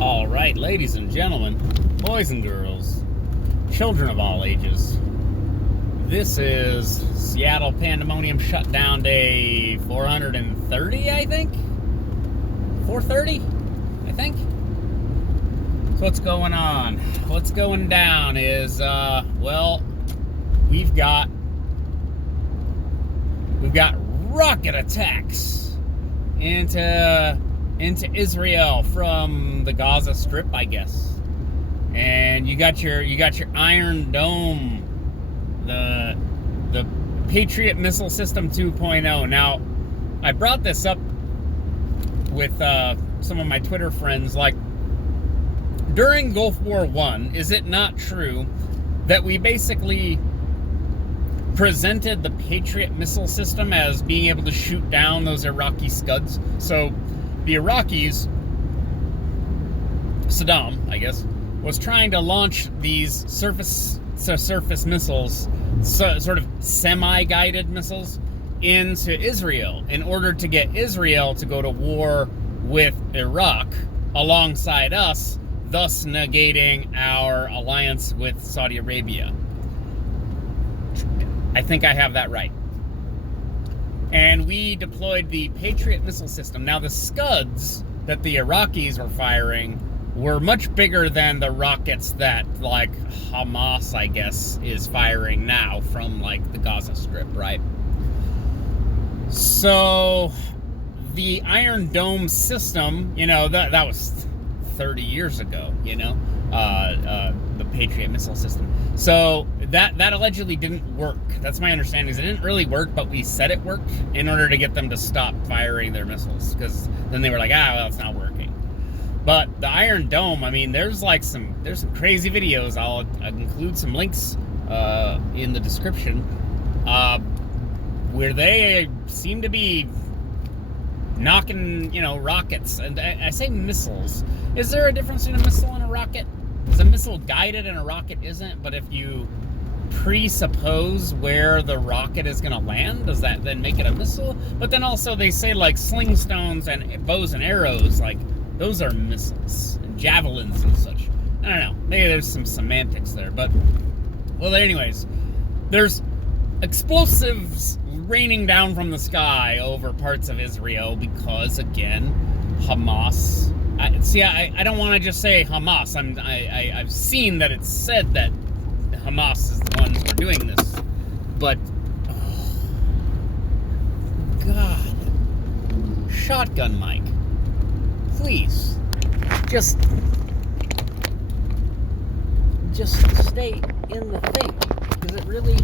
All right, ladies and gentlemen, boys and girls, children of all ages, this is Seattle Pandemonium Shutdown Day 430, I think? 430, I think? So what's going on? What's going down is, well, we've got rocket attacks into Israel from the Gaza Strip, I guess. And you got your Iron Dome, the Patriot missile system 2.0. Now, I brought this up with some of my Twitter friends, like, during Gulf War I, is it not true that we basically presented the Patriot missile system as being able to shoot down those Iraqi Scuds? So the Iraqis, Saddam, I guess, was trying to launch these surface-to-surface missiles, sort of semi-guided missiles, into Israel in order to get Israel to go to war with Iraq alongside us, thus negating our alliance with Saudi Arabia. I think I have that right. And we deployed the Patriot missile system. Now, the Scuds that the Iraqis were firing were much bigger than the rockets that, like, Hamas, I guess, is firing now from, like, the Gaza Strip, right? So, the Iron Dome system, you know, that was 30 years ago, you know, the Patriot missile system. So that allegedly didn't work. That's my understanding. Is it didn't really work, but we said it worked in order to get them to stop firing their missiles, because then they were like, well, it's not working. But the Iron Dome, I mean, there's some crazy videos. I'll include some links in the description where they seem to be knocking, you know, rockets. And I say missiles. Is there a difference between a missile and a rocket? Is a missile guided and a rocket isn't? But if you presuppose where the rocket is going to land, does that then make it a missile? But then also they say, like, sling stones and bows and arrows, like, those are missiles. And javelins and such. I don't know. Maybe there's some semantics there. But, well, anyways, there's explosives raining down from the sky over parts of Israel because, again, Hamas. I don't want to just say Hamas. I've seen that it's said that Hamas is the ones who are doing this, but oh, God, shotgun Mike, please, just stay in the thing. Is it really?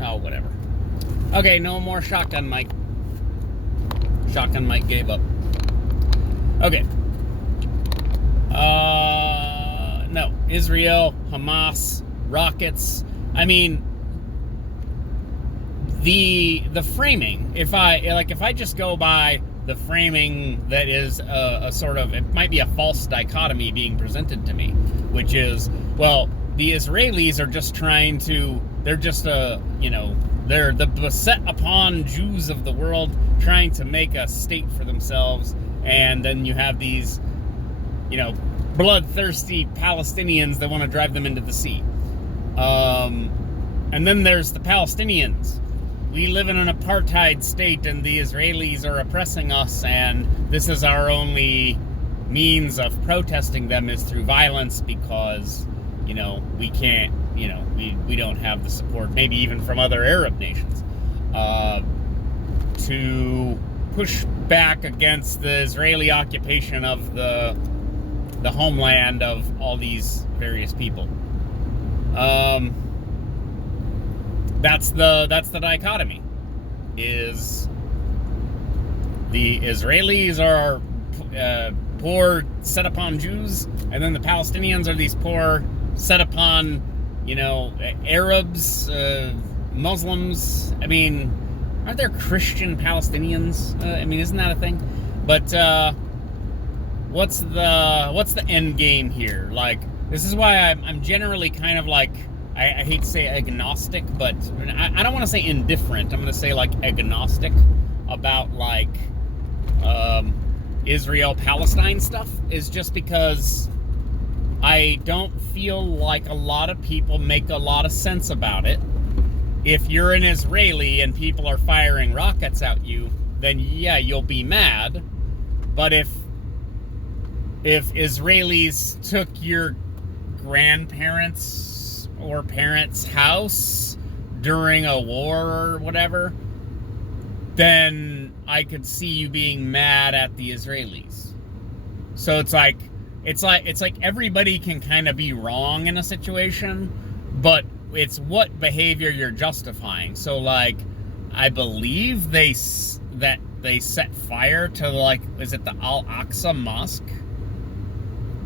Oh, whatever. Okay, no more shotgun Mike. Shotgun Mike gave up. Okay. No. Israel, Hamas, rockets. I mean, the framing. If I just go by the framing that is a sort of, it might be a false dichotomy being presented to me, which is, well, the Israelis are just trying to. They're just you know. They're the beset upon Jews of the world trying to make a state for themselves. And then you have these, you know, bloodthirsty Palestinians that want to drive them into the sea. And then there's the Palestinians. We live in an apartheid state and the Israelis are oppressing us, and this is our only means of protesting them is through violence because, you know, we can't, you know, we don't have the support, maybe even from other Arab nations, to push back against the Israeli occupation of the homeland of all these various people. That's the dichotomy. Is the Israelis are poor, set upon Jews, and then the Palestinians are these poor, set upon, you know, Arabs, Muslims. I mean, aren't there Christian Palestinians? I mean, isn't that a thing? But what's the end game here? Like, this is why I'm generally kind of like, I hate to say agnostic, but I don't want to say indifferent. I'm going to say like agnostic about like Israel-Palestine stuff is just because I don't feel like a lot of people make a lot of sense about it. If you're an Israeli and people are firing rockets at you, then yeah, you'll be mad. But if Israelis took your grandparents' or parents' house during a war or whatever, then I could see you being mad at the Israelis. So it's like everybody can kind of be wrong in a situation, but it's what behavior you're justifying. So like, I believe they set fire to, like, is it the Al-Aqsa Mosque?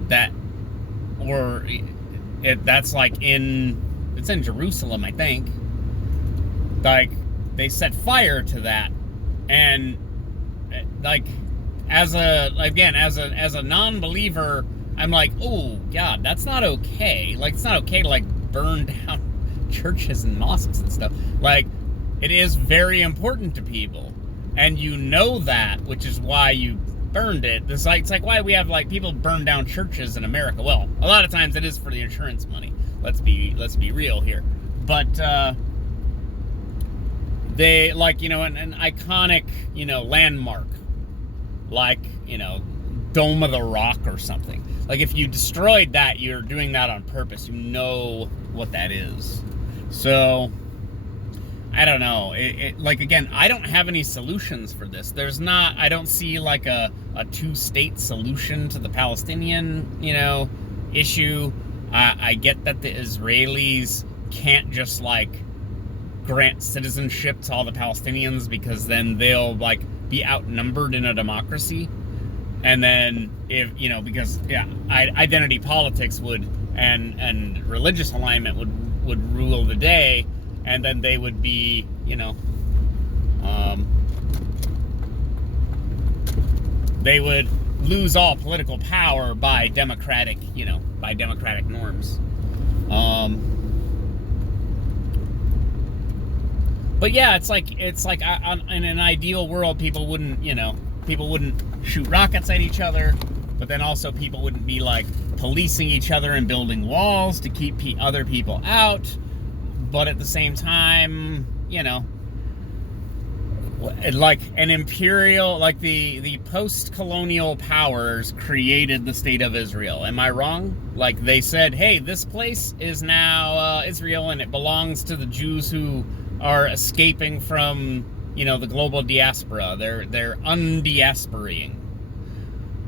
That's like it's in Jerusalem, I think. Like, they set fire to that, and like, as a non-believer, I'm like, oh God, that's not okay. Like, it's not okay to like burn down churches and mosques and stuff. Like, it is very important to people, and you know that, which is why you burned it. It's like why we have like people burn down churches in America. Well, a lot of times it is for the insurance money. Let's be real here. But they, like, an iconic, landmark, like, Dome of the Rock or something. Like, if you destroyed that, you're doing that on purpose. You know what that is. So, I don't know. Like, again, I don't have any solutions for this. I don't see like a two-state solution to the Palestinian, issue. I get that the Israelis can't just like grant citizenship to all the Palestinians, because then they'll like be outnumbered in a democracy. And then because identity politics would and religious alignment would rule the day, and then they would be they would lose all political power by democratic norms. But yeah, it's like in an ideal world, people wouldn't shoot rockets at each other, but then also people wouldn't be like policing each other and building walls to keep other people out. But at the same time, like an imperial, like the post-colonial powers created the state of Israel. Am I wrong? Like, they said, hey, this place is now Israel, and it belongs to the Jews who are escaping from, the global diaspora. They're undiasporing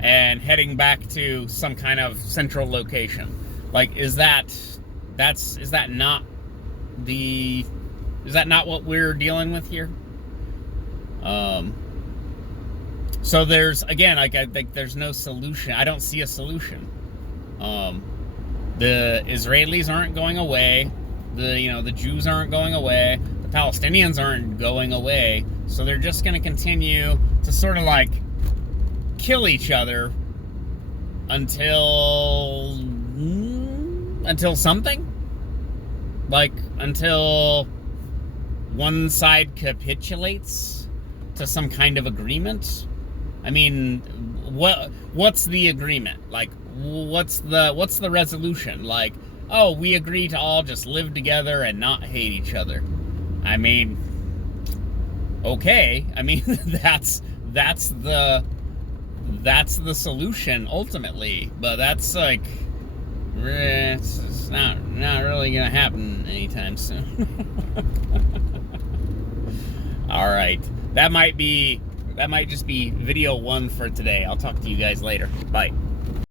and heading back to some kind of central location. Like, is that not what we're dealing with here? So there's, again, like, I think there's no solution. I don't see a solution. The Israelis aren't going away. The Jews aren't going away. The Palestinians aren't going away. So they're just going to continue to sort of like kill each other until something, like, until one side capitulates to some kind of agreement. I mean, what's the agreement? Like, what's the resolution? Like, oh, we agree to all just live together and not hate each other. I mean, okay. I mean, that's the solution ultimately, but that's like, it's not really gonna happen anytime soon. All right, that might just be video 1 for today. I'll talk to you guys later. Bye.